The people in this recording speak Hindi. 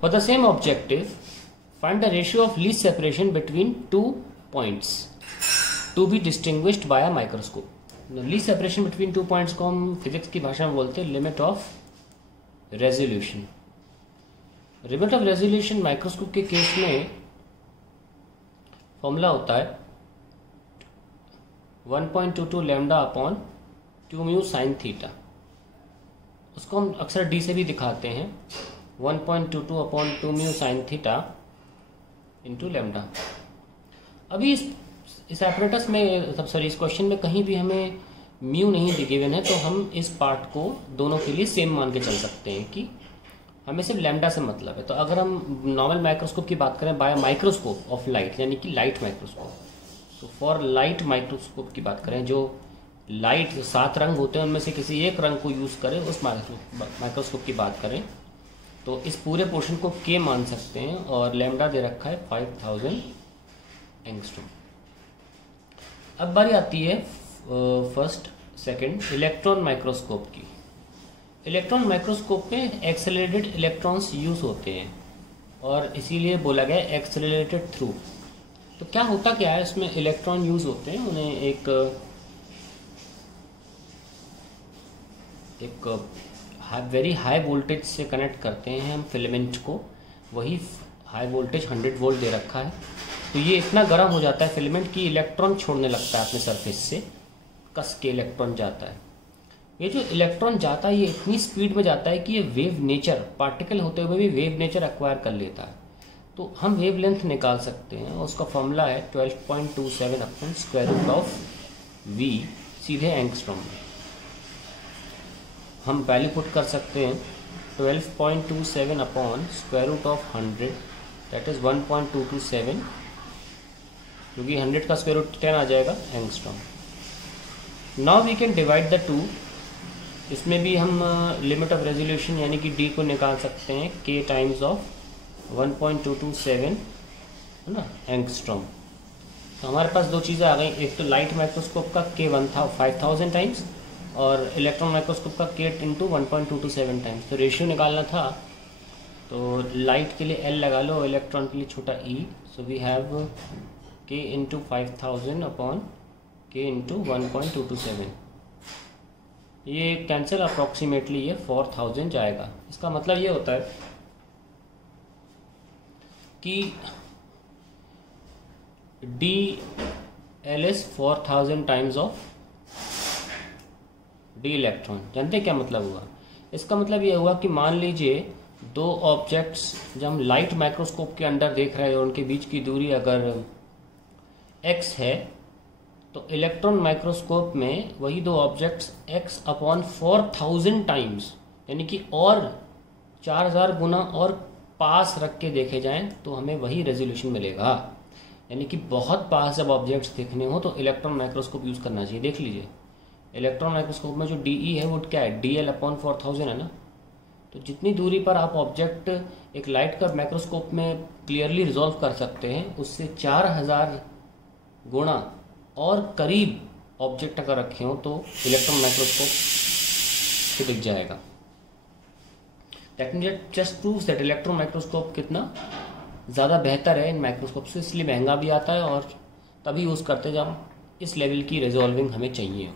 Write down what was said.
For the same objective, find the ratio of least separation between two points to be distinguished by a microscope. Least separation between two points को हम फिजिक्स की भाषा में बोलते हैं limit of resolution. Limit of resolution microscope के केस में फॉर्मूला होता है 1.22 lambda upon 2 mu sine theta. उसको हम अक्सर डी से भी दिखाते हैं 1.22 upon 2 mu sine theta into lambda. अभी इस एपरेटस में इस क्वेश्चन में कहीं भी हमें म्यू नहीं गिवन है, तो हम इस पार्ट को दोनों के लिए सेम मान के चल सकते हैं कि हमें सिर्फ लैम्डा से मतलब है। तो अगर हम नॉर्मल माइक्रोस्कोप की बात करें, बाय माइक्रोस्कोप ऑफ लाइट यानी कि लाइट माइक्रोस्कोप, तो फॉर लाइट माइक्रोस्कोप की बात करें, जो लाइट 7 रंग होते हैं उनमें से किसी एक रंग को यूज करें, उस माइक्रोस्कोप की बात करें, तो इस पूरे पोर्शन को के मान सकते हैं और लैम्डा दे रखा है 5000 एंगस्ट्रॉम। अब बारी आती है फर्स्ट सेकंड इलेक्ट्रॉन माइक्रोस्कोप की। इलेक्ट्रॉन माइक्रोस्कोप में एक्सेलरेटेड इलेक्ट्रॉन्स यूज होते हैं और इसीलिए बोला गया एक्सेलरेटेड थ्रू। तो क्या होता क्या है, इसमें इलेक्ट्रॉन यूज होते हैं, उन्हें एक वेरी हाई वोल्टेज से कनेक्ट करते हैं हम फिलामेंट को। वही हाई वोल्टेज 100 वोल्ट दे रखा है। तो ये इतना गर्म हो जाता है फिलामेंट की इलेक्ट्रॉन छोड़ने लगता है अपने सरफेस से, कस के इलेक्ट्रॉन जाता है। ये जो इलेक्ट्रॉन जाता है ये इतनी स्पीड में जाता है कि ये वेव नेचर, पार्टिकल होते हुए भी वेव नेचर एक्वायर कर लेता है। तो हम वेव लेंथ निकाल सकते हैं, उसका फॉर्मूला है 12.27 upon square root of v, सीधे एंगस्ट्रॉम में हम वैल्यू पुट कर सकते हैं 12.27 upon square root of 100, that is 1.227, क्योंकि 100 का स्क्वायर रूट 10 आ जाएगा angstrom. Now we can divide the two. इसमें भी हम लिमिट ऑफ रेजोल्यूशन यानी कि डी को निकाल सकते हैं k टाइम्स ऑफ 1.227 है ना एंगस्ट्रॉम। तो हमारे पास दो चीज़ें आ गई, एक तो लाइट माइक्रोस्कोप का k 5000 टाइम्स और इलेक्ट्रॉन माइक्रोस्कोप का k इंटू 1.227 टाइम्स। तो रेशियो निकालना था, तो लाइट के लिए L लगा लो, इलेक्ट्रॉन के लिए छोटा e। So we have k into 5000 upon k into 1.227। ये कैंसिल, अप्रॉक्सीमेटली ये 4000 जाएगा। इसका मतलब ये होता है कि DL 4000 times of D electron. जानते हैं क्या मतलब हुआ? इसका मतलब ये हुआ कि मान लीजिए दो ऑब्जेक्ट्स जब हम लाइट माइक्रोस्कोप के अंदर देख रहे हैं और उनके बीच की दूरी अगर x है, तो इलेक्ट्रॉन माइक्रोस्कोप में वही दो ऑब्जेक्ट्स x अपॉन 4000 टाइम्स यानी कि और 4000 गुना और पास रख के देखे जाएं तो हमें वही रेजोल्यूशन मिलेगा। यानी कि बहुत पास जब ऑब्जेक्ट्स देखने हो तो इलेक्ट्रॉन माइक्रोस्कोप यूज करना चाहिए। देख लीजिए इलेक्ट्रॉन माइक्रोस्कोप में जो DE है वो क्या है, DL अपॉन 4000 है ना। तो जितनी दूरी पर आप ऑब्जेक्ट एक लाइट का माइक्रोस्कोप में क्लियरली रिजॉल्व कर सकते हैं, उससे 4000 गुणा और करीब ऑब्जेक्ट अगर रखे हो तो इलेक्ट्रॉन माइक्रोस्कोप से दिख जाएगा। That just proves that electron microscope कितना ज़्यादा बेहतर है इन माइक्रोस्कोप से, इसलिए महंगा भी आता है और तभी यूज़ करते जब इस लेवल की रिजॉल्विंग हमें चाहिए।